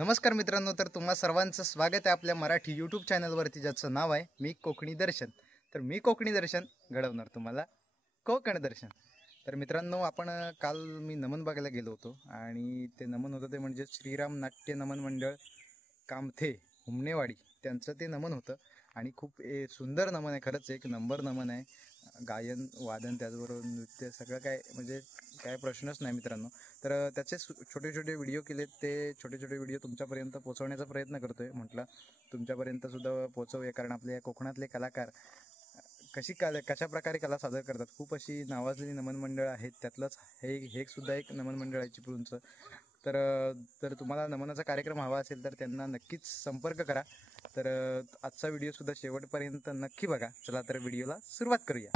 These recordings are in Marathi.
नमस्कार मित्रांनो, तर तुम्हा सर्वांचं स्वागत आहे आपल्या मराठी यूट्यूब चॅनलवरती, ज्याचं नाव आहे मी कोकणी दर्शन. तर मी कोकणी दर्शन घडवणार तुम्हाला कोकण दर्शन. तर मित्रांनो, आपण काल मी नमन बघायला गेलो होतो आणि ते नमन होतं ते म्हणजे श्रीराम नाट्य नमन मंडळ कामथे हुमनेवाडी, त्यांचं ते नमन होतं आणि खूप सुंदर नमन आहे. खरंच एक नंबर नमन आहे. गायन वादन त्याचबरोबर नृत्य सगळं काय म्हणजे काय प्रश्नच नाही मित्रांनो. तर त्याचे छोटे छोटे व्हिडिओ केलेत, ते छोटे छोटे व्हिडिओ तुमच्यापर्यंत पोहोचवण्याचा प्रयत्न करतोय. म्हटलं तुमच्यापर्यंत सुद्धा पोहोचवूया, कारण आपल्या कोकणातले कलाकार कशा प्रकारे कला सादर करतात. खूप अशी नावाजलेली नमन मंडळ आहेत, त्यातलंच हे सुद्धा एक नमन मंडळ आहे चिपळूणचं. तर तुम्हाला नमनाचा कार्यक्रम हवा असेल तर त्यांना नक्कीच संपर्क करा. तर आजचा व्हिडिओ सुद्धा शेवटपर्यंत नक्की बघा. चला तर व्हिडिओला सुरुवात करूया.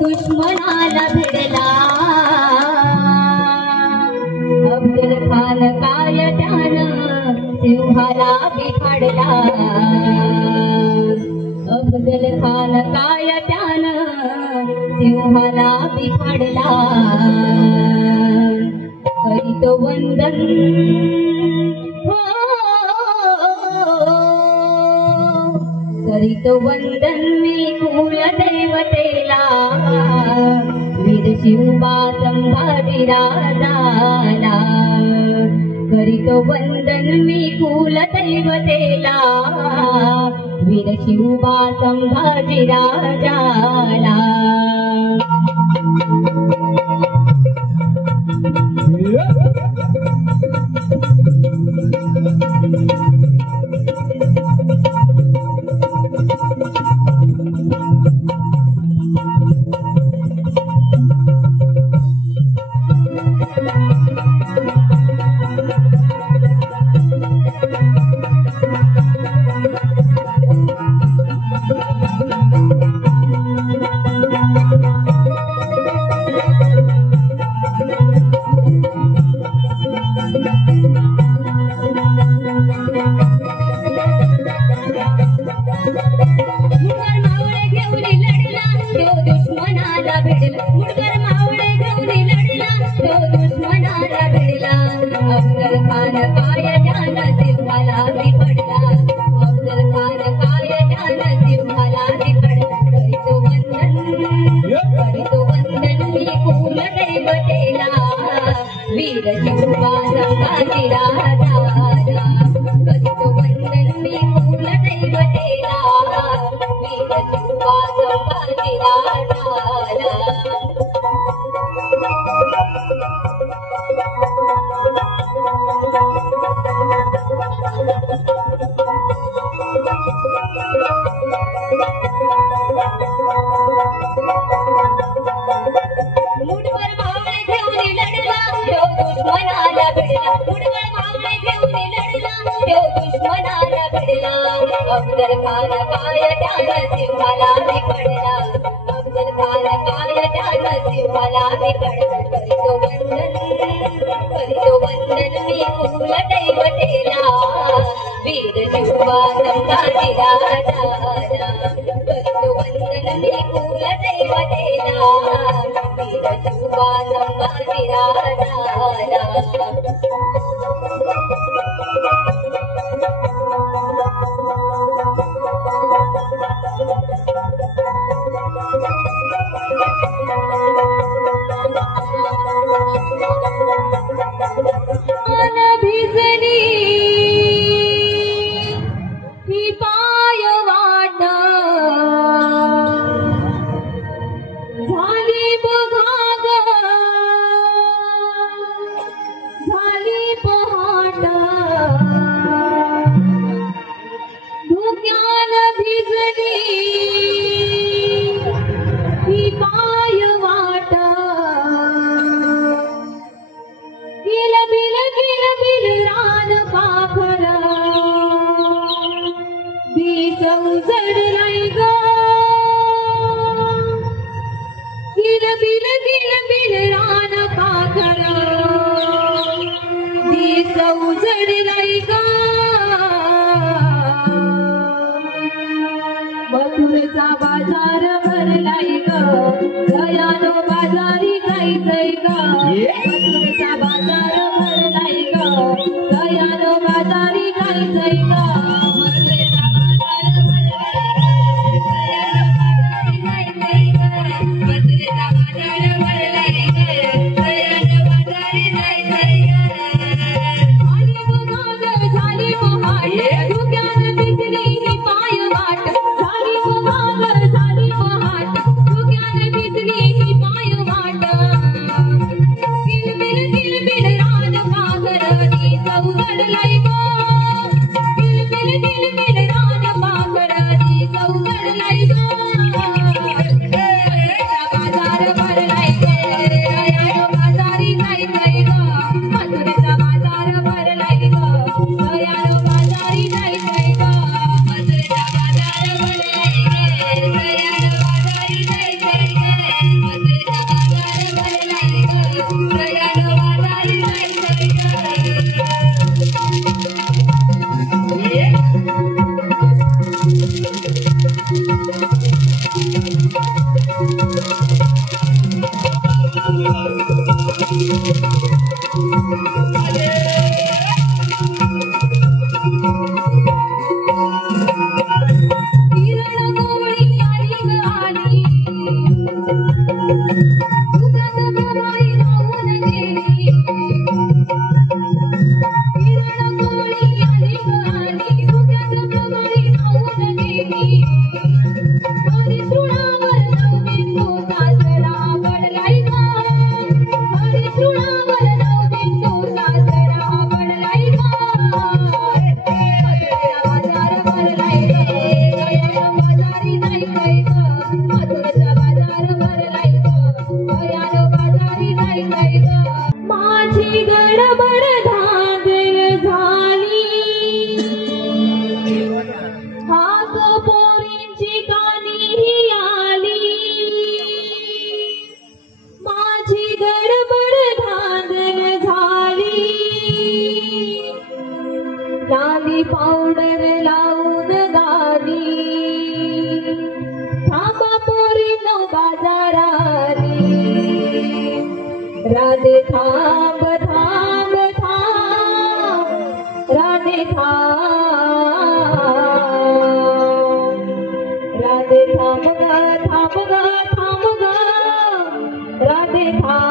दुश्मनाला भिडला अफजल खान काय त्यानं सिंहाला बिफाडला. अफजल खान काय त्यानं सिंहाला बिफाडला. करीतो वंदन करीतो वंदन मी कुलदैवतेला. वीर शिवबा संभाजी राजाला. करीतो वंदन मी कुलदैवतेला. वीर शिवबा संभाजी राजाला. अफजल खान काय त्यानं सिंहाला बिफाडला. अफजल खान काय त्यानं सिंहाला बिफाडला. करीतो वंदन मी कुलदैवतेला. वीर शिवबा संभाजी राजाला. करीतो वंदन मी कुलदैवतेला. वीर शिवबा संभाजी राजाला. मुठभर मावळे घेऊन लढला तो दुश्मनाला भिडला. मुठभर मावळे घेऊन लढला तो दुश्मनाला भिडला. अफजल खान काय त्यानं सिंहाला बिफाडला. अफजल खान काय त्यानं सिंहाला बिफाडला. करीतो वंदन मी कुलदैवतेला. वीर जीवा संभाजी राजा करतो वंदन मी कुल देवतेला वीर जीवा संभाजी राजा भिजली ही पाय वाट झाली बघाग झाली पहाट धुक्यान भिजली ही पाय वाट गिल बिल रान पाखर दिस उजडलाय ग गिल बिल रान पाखर दिस उजडलाय ग मथुरेचा बाजार भरलाय ग दयानो बाजारी जायचंय ग मथुरेचा बाजार भरलाय ग दयानो बाजारी जायचंय ग मथुरेचा बाजार भरलाय ग मथुरेचा बाजार भरलाय ग दयानो बाजारी जायचंय ग झाली पहाट धुक्यान भिजली ही पाय वाट झाली पहाट धुक्यान भिजली ही पाय वाट गिलबिल रान पाखर दिस उजडलाय ग गिलबिल रान पाखर दिस उजडलाय ग बाजार भरलाय ग दयानो बाजारी जायचंय ग मथुरेचा बाजार भरलाय ग दयानो बाजारी जायचंय ग मथुरेचा बाजार भरलाय ग दयानो बाजारी जायचंय ग मथुरेचा बाजार भरलाय ग दयानो बाजारी जायचंय किरण गोळी आली ग आली तुझ्याच प्रभाई राहून गेली किरण गोळी आली ग आली तुझ्याच प्रभाई राहून गेली हरितृणावर नवबिंदू सासरा पडलाय ग हरितृणावर नवबिंदू सासरा पडलाय ग बाजार भरलाय ग दयानो बाजारी जायचंय ग मथुरेचा बाजार भरलाय ग दयानो बाजारी जायचंय ग माझी गडबड धांदल झाली हाक पोरींची कानी आली माझी गडबड धांदल झाली लाली पावडर लावून गाली थांबा पोरीनो बाजाराली राधे थांब थांब थांब राधे थांब राधे थांब ग थांब ग राधे थांब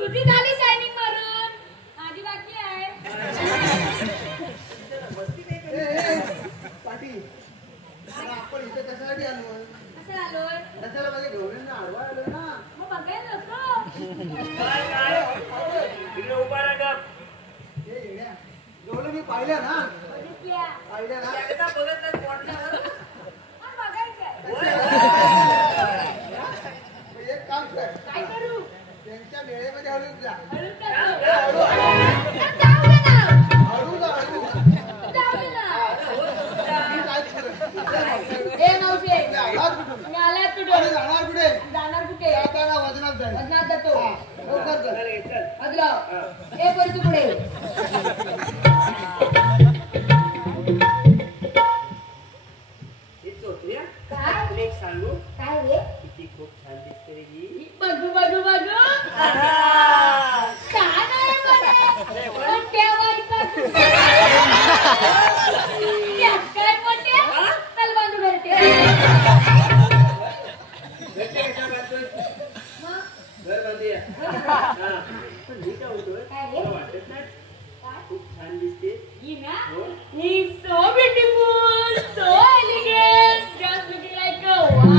तुझी झाली शायनिंग मारून माझी बाकी आहे. आपण इथे कशासाठी आलोय? कसं आलोय? कशाला माझ्या गवळ्यांना आडवा आलोय ना. मग बघायला नको. इकडे उभा राहा. हे येड्या. गवळ्या मी पाहिल्या ना. बघितल्या. पाहिल्या ना. एकदा बघत नाही कोणाला. मग बघायचं. एक काम कर. काय करू? त्यांच्या वेळेमध्ये हळू जा. हळू जाऊ दे ना. हळू जा, हळू. जाऊ दे ना. मी काय करू? ए नवशे आलात कुठून? मी आलात अरे कुठे? जाणार कुठे? जाणार कुठे? जाताना वजनात जाईल. वजनात जातो. लवकर कर. अगलं ए परतू पुढे. हे चोटल्या. काय? तुला एक सांगू काय रे? किती खूप छान दिसते रे ही. बघू बघू बघू. काय नाही म्हणे. पण तेव्हाचा यात काय मोठे? चल बांधू भरते. घरच्या कशा बांधतोय? मग घर बांधूया. हा. पण मी काय म्हणतोय? काय रे? तुला वाटत नाही काय? खूप छान दिसते. ही ना? हो. He's so beautiful, so elegant, just looking like a wow.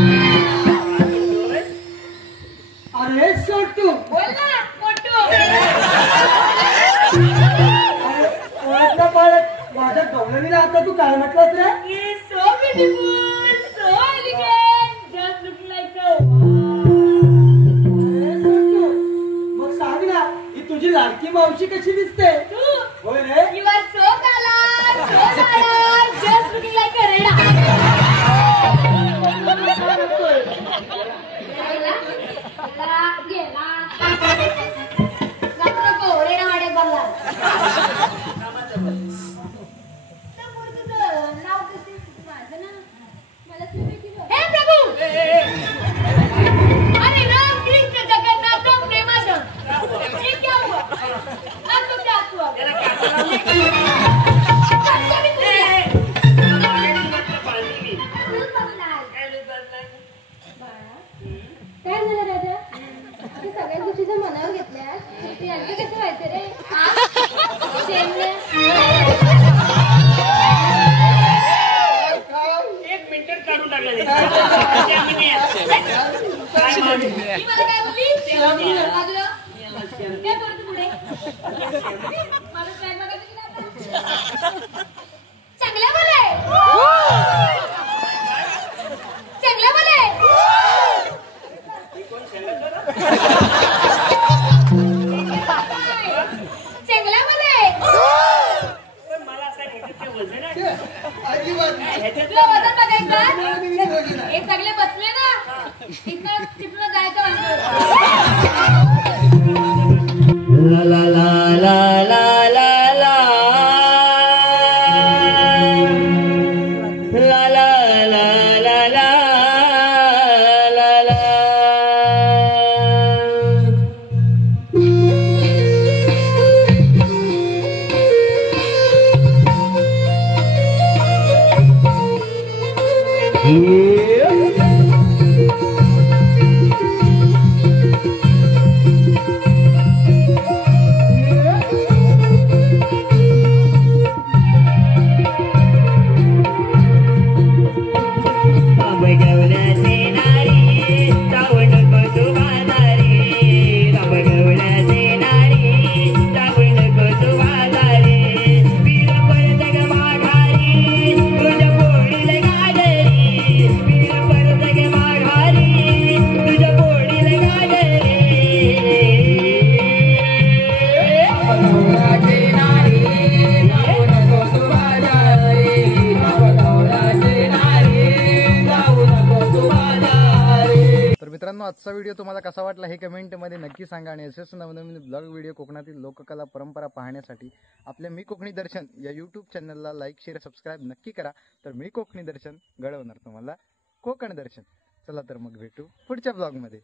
अरे सोड तू. बोल ना, मोठू. ओळखलं पाळत माझ्या गवळणीला आता तू काय म्हटलंस रे? He's so beautiful, so elegant, just looking like a wow. अरे सोड तू. मग सांग ना ही तुझी लाडकी मावशी कशी दिसते? तू, होय रे. you are so gallant, so gallant, just looking like a रेडा. गेला. नको नको, रेडा वाड्यात बघला. कामाचं बघ. समोर तुझं नाव कसं? माझं ना? मला तू माहिती बघ. हे प्रभू! अरे राम कृष्ण जगन्नाथ प्रेमाचं. हे क्या हुआ? आपको क्या हुआ? त्याला काटा लावली. अच्छा, मी तुझे. मागायची मात्र पाळली मी. तू बघणार. काय लूज बसलाय? बाळा, काय झालं राजा? तू सगळ्या गोष्टीचं मनावर घेतल्यास. ते यांचं कसं व्हायचं रे? शेमण्या. काढून टाकलं ते. त्या म्हणे, काय मावशी? ही मला काय बोलली? बाजूला. काय बोलते पुढे? मला स्वयंपाकाची बघायची नाही. चांगलं बोलाय. चांगलं बोलाय. चांगलं बोलाय. पण मला असं ह्याच्यात ते वजन आहे. अजिबात तुला वजन बघायचं? हे सगळे बसले ना इथं तिथून जायचं म्हणतो. ला ला ला ला ला ला ला ला ला ला ला ला ला ला. तर मित्रांनो, आजचा व्हिडिओ तुम्हाला कसा वाटला हे कमेंटमध्ये नक्की सांगा. आणि असेच नवनवीन ब्लॉग व्हिडिओ कोकणातील लोककला परंपरा पाहण्यासाठी आपल्या मी कोकणी दर्शन या यूट्यूब चॅनलला लाईक शेअर सबस्क्राईब नक्की करा. तर मी कोकणी दर्शन घडवणार तुम्हाला कोकण दर्शन. चला तर मग भेटू पुढच्या ब्लॉगमध्ये.